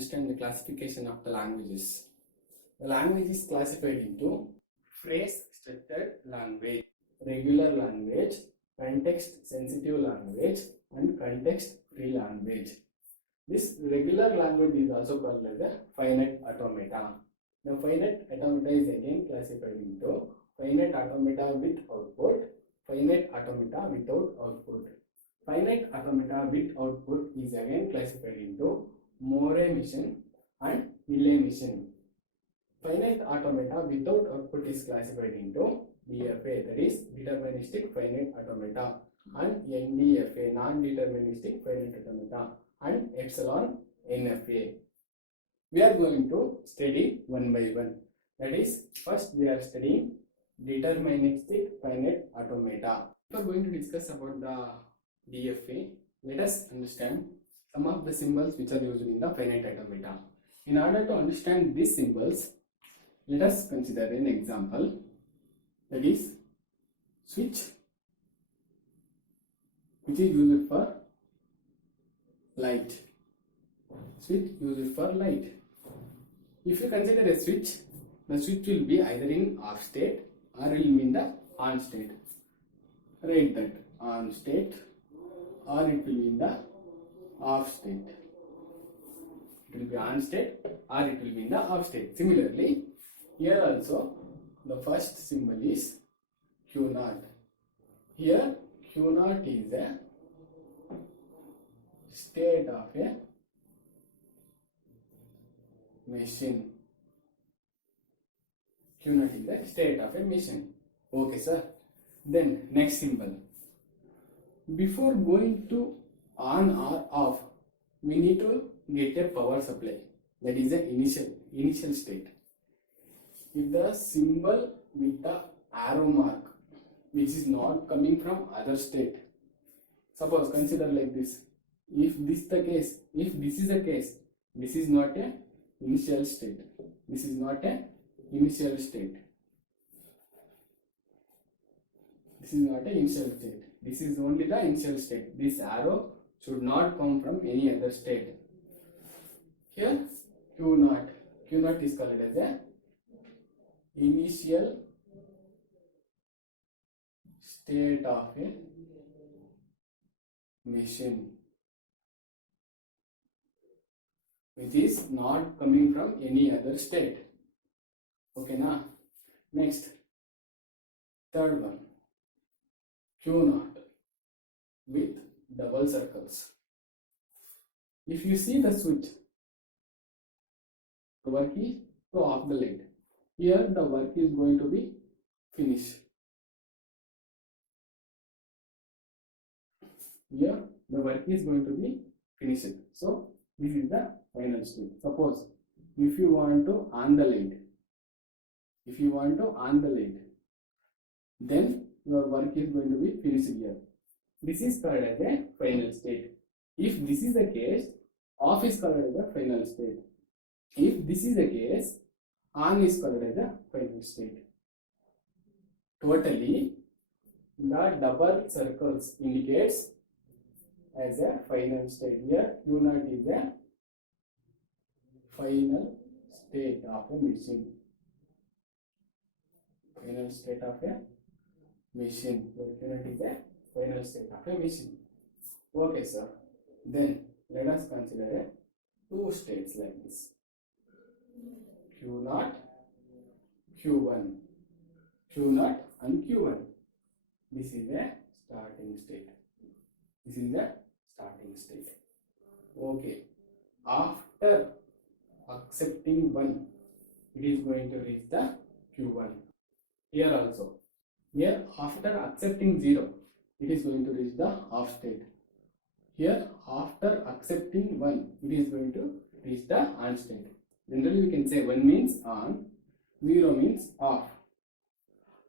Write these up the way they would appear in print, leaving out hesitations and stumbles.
understand the classification of the languages. The language is classified into phrase-structured language, regular language, context-sensitive language, and context-free language. This regular language is also called as a finite automata. The finite automata is again classified into finite automata with output, finite automata without output. Finite automata with output is again classified into Moore mission and Millet mission. Finite automata without output is classified into DFA, that is Deterministic Finite Automata, and NDFA, Non-Deterministic Finite Automata, and Epsilon NFA. We are going to study one by one. That is, first we are studying Deterministic Finite Automata. We are going to discuss about the DFA. Let us understand some of the symbols which are used in the finite automata. In order to understand these symbols, let us consider an example, that is switch, which is used for light. Switch used for light. If you consider a switch, the switch will be either in off state or it will be in the on state. Write that, on state, or it will be in the off state. It will be on state or it will be in the off state. Similarly, here also the first symbol is Q0. Here Q0 is a state of a machine. Q0 is the state of a machine. Okay, sir. Then next symbol. Before going to on or off, we need to get a power supply. That is the initial state. If the symbol with the arrow mark, which is not coming from other state, suppose consider like this. If this is the case, this is not a initial state. This is not a initial state. This is not a initial state. This is only the initial state. This arrow should not come from any other state. Here Q0. Q0 is called as a initial state of a machine, which is not coming from any other state. Okay, now next, third one, Q0 with double circles. If you see the switch, the work is to off the light. Here the work is going to be finished. Here the work is going to be finished. So this is the final state. Suppose if you want to on the light, then your work is going to be finished here. This is called as a final state. If this is the case, off is called as a final state. If this is the case, on is called as a final state. Totally, the double circles indicates as a final state. Here Q0 is a final state of a machine. Final state of a machine. Q0 is a final state of a machine. Okay, sir. Then let us consider two states like this. Q0, Q1. Q0 and Q1. This is a starting state. This is the starting state. Okay. After accepting 1, it is going to reach the Q1. Here also. Here after accepting 0, it is going to reach the off state. Here after accepting 1, it is going to reach the on state. Generally we can say 1 means on, 0 means off.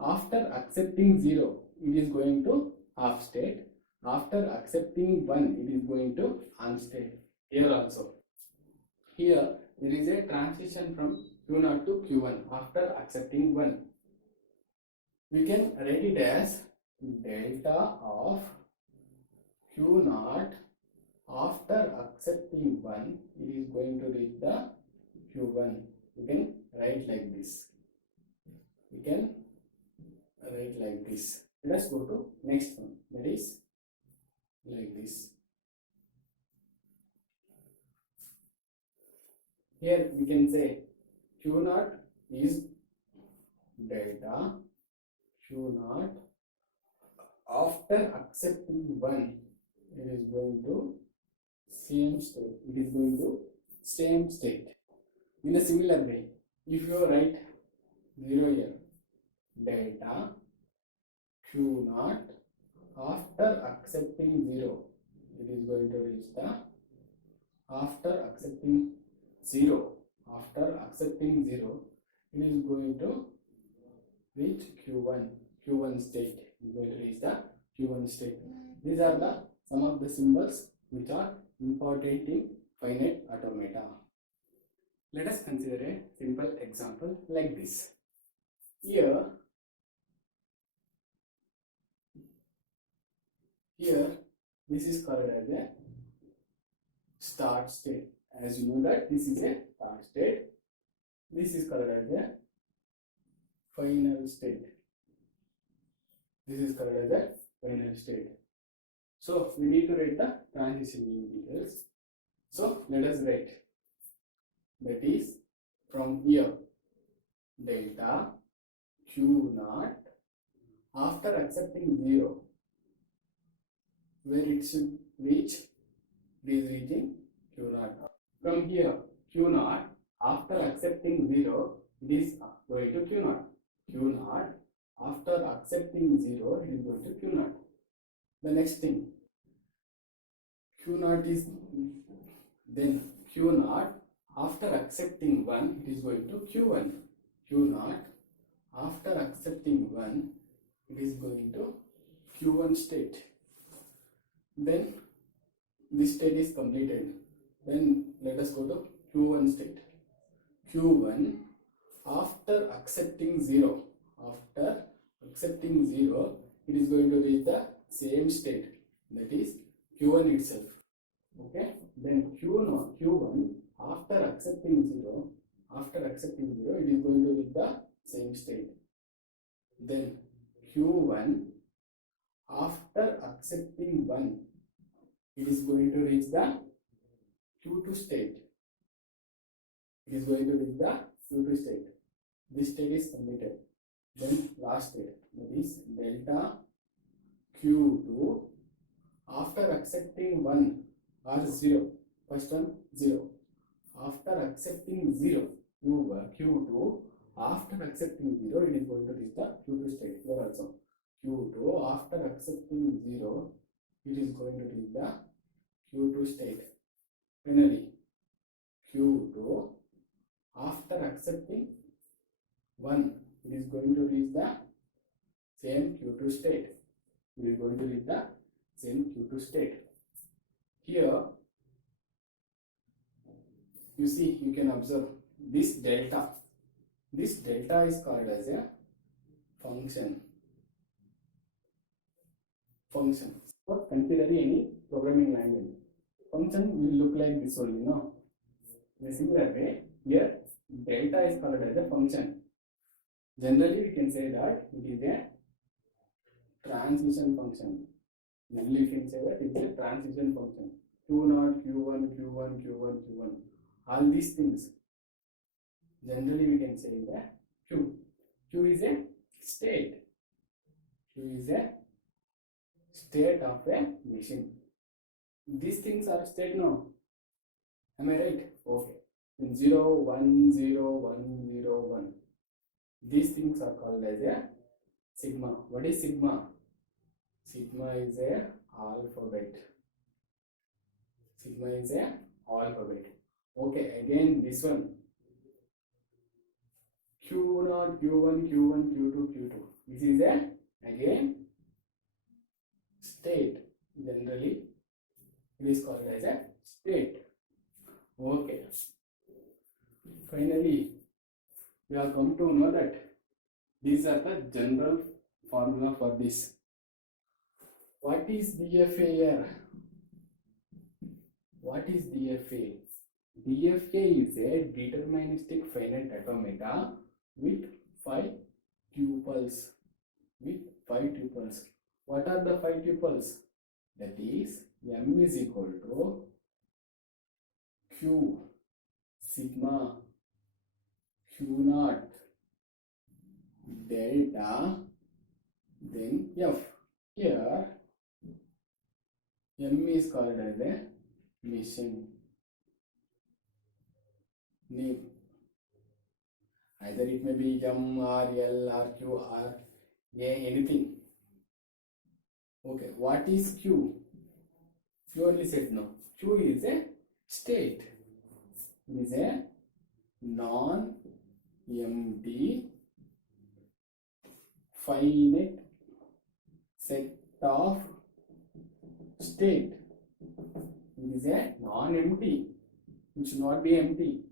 After accepting 0, it is going to off state. After accepting 1, it is going to on state. Here also. Here there is a transition from Q0 to Q1 after accepting 1. We can write it as delta of Q0 After accepting 1, it is going to reach the Q1. You can write like this. We can write like this. Let us go to next one. That is like this. Here we can say Q0 is delta Q0 after accepting 1. It is going to same state. It is going to same state. In a similar way, if you write 0 here, delta Q0 after accepting 0, it is going to reach the after accepting 0. After accepting 0, it is going to reach Q1 state. It is going to reach the Q1 state. These are the some of the symbols which are important in finite automata. Let us consider a simple example like this. Here this is called as a start state. As you know that this is a start state. This is called as a final state. This is called as a final state. So we need to write the transition details. So let us write. That is from here delta Q0 after accepting 0, where it should reach, it is reaching Q0. From here Q0 after accepting 0, it is going to Q0. Q0 after accepting 0, it is going to Q0. The next thing, Q0 is then Q0 after accepting 1, it is going to Q1. Q0 after accepting 1, it is going to Q1 state. Then this state is completed. Then let us go to Q1 state. Q1 after accepting 0. After accepting 0, it is going to reach the same state, that is Q1 itself. Okay. Then Q1 after accepting 0, it is going to reach the same state. Then Q1 after accepting 1, it is going to reach the Q2 state. It is going to reach the Q2 state. This state is completed. Then last state, that is delta Q2 after accepting 1 or 0. First one 0. After accepting 0, Q2 after accepting 0, it is going to reach the Q2 state. Here also Q2 after accepting 0, it is going to reach the Q2 state. Finally, Q2 after accepting 1, it is going to reach the same Q2 state. It is going to reach the same Q2 state. Here, you see, you can observe this delta. This delta is called as a function. So consider any programming language. Function will look like this only, no? In a similar way, here delta is called as a function. Generally, we can say that it is a transition function. Generally, you can say that it is a transition function. Q0, Q1. All these things. Generally, we can say that Q. Q is a state. Q is a state of a machine. These things are state now. Am I right? Okay. In 0, 1, 0, 1, 0, 1. These things are called as a sigma. What is sigma? Sigma is a alphabet. Sigma is a alphabet. Okay, again this one. Q0, Q1, Q2, Q2. This is a again state. Generally, it is called as a state. Okay. Finally, we have come to know that these are the general formula for this. What is DFA here? What is DFA? DFA is a deterministic finite automata with 5 tuples. What are the 5 tuples? That is M is equal to Q sigma Q naught delta then F. Here M is called as a mission name. Either it may be M or L or Q or A, anything. Okay, what is Q? Purely said no. Q is a state. It is a non-empty finite set of state. It is a non-empty. It should not be empty.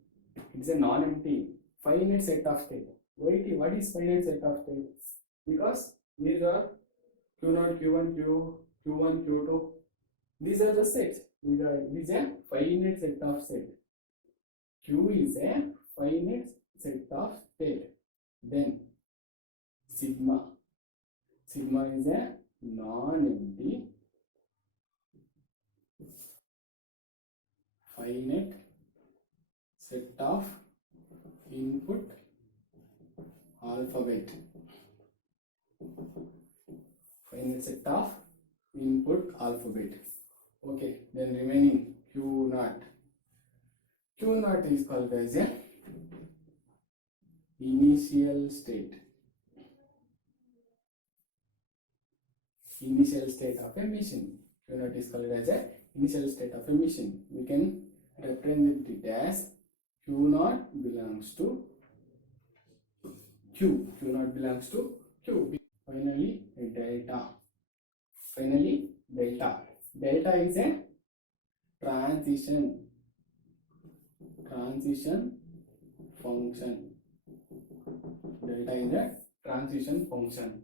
It is a non-empty finite set of state. What is finite set of state? Because these are Q0, Q1, Q1, Q2. These are the sets. It is a finite set of state. Q is a finite set of state. Then sigma is a non-empty finite set of input alphabet. Finite set of input alphabet. Okay, then remaining Q naught. Q naught is called as a initial state. Initial state of a machine. Q naught is called as a initial state of a machine. We can represent it as Q naught belongs to Q. Q naught belongs to Q. Finally, delta. Delta is a transition function. Delta is a transition function.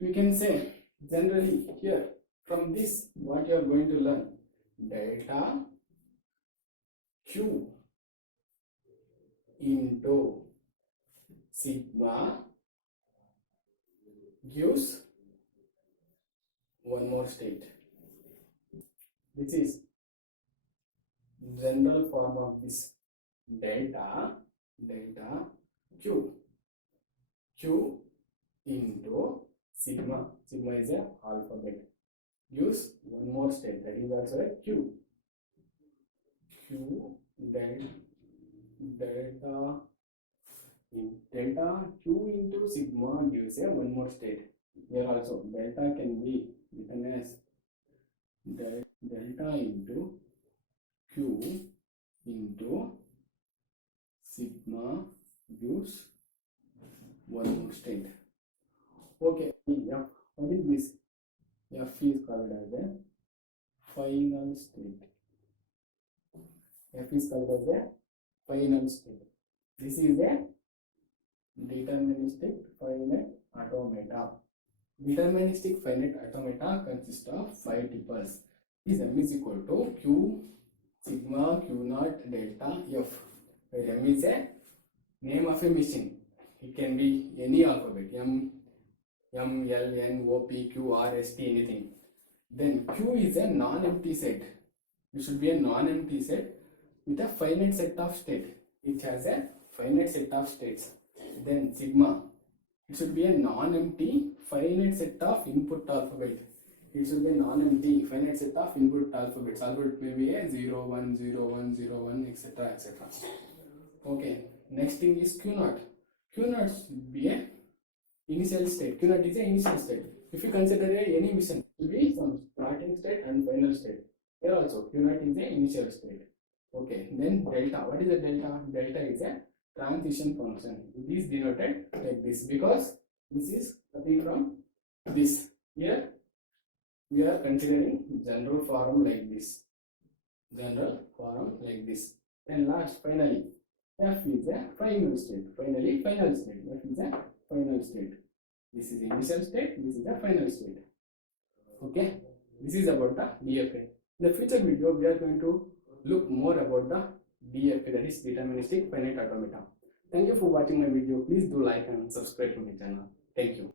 We can say generally here from this what you are going to learn, delta Q into sigma gives one more state. This is general form of this delta Q into sigma is a alphabet, gives one more state, that is also a Q delta Q into sigma gives a one more state. Here also delta can be written as delta into Q into sigma gives one more state. Okay, F. What is this? F is called as a final state. F is called as a final state. This is a deterministic finite automata. Deterministic finite automata consists of 5 tuples. Is M is equal to Q sigma Q naught delta F, where M is a name of a machine. It can be any alphabet, M, L, N, O, P, Q, R, S, T, anything. Then Q is a non-empty set. It should be a non-empty set with a finite set of state. It has a finite set of states. Then sigma, it should be a non-empty finite set of input alphabet. It should be a non-empty finite set of input alphabets. Alphabet may be a 0, 1, 0, 1, 0, 1, etc. etc. Okay, next thing is Q naught. Q naught should be a initial state. Q naught is a initial state. If you consider any mission, it will be some starting state and final state. Here also Q naught is a initial state. Okay, then delta. What is a delta? Delta is a transition function. It is denoted like this because this is coming from this. Here we are considering general form like this. And last, finally, F is a final state. Finally, final state. F is a final state. This is initial state. This is a final state. Okay. This is about the DFA. In the future video, we are going to look more about the DFA, that is Deterministic Finite Automata. Thank you for watching my video. Please do like and subscribe to my channel. Thank you.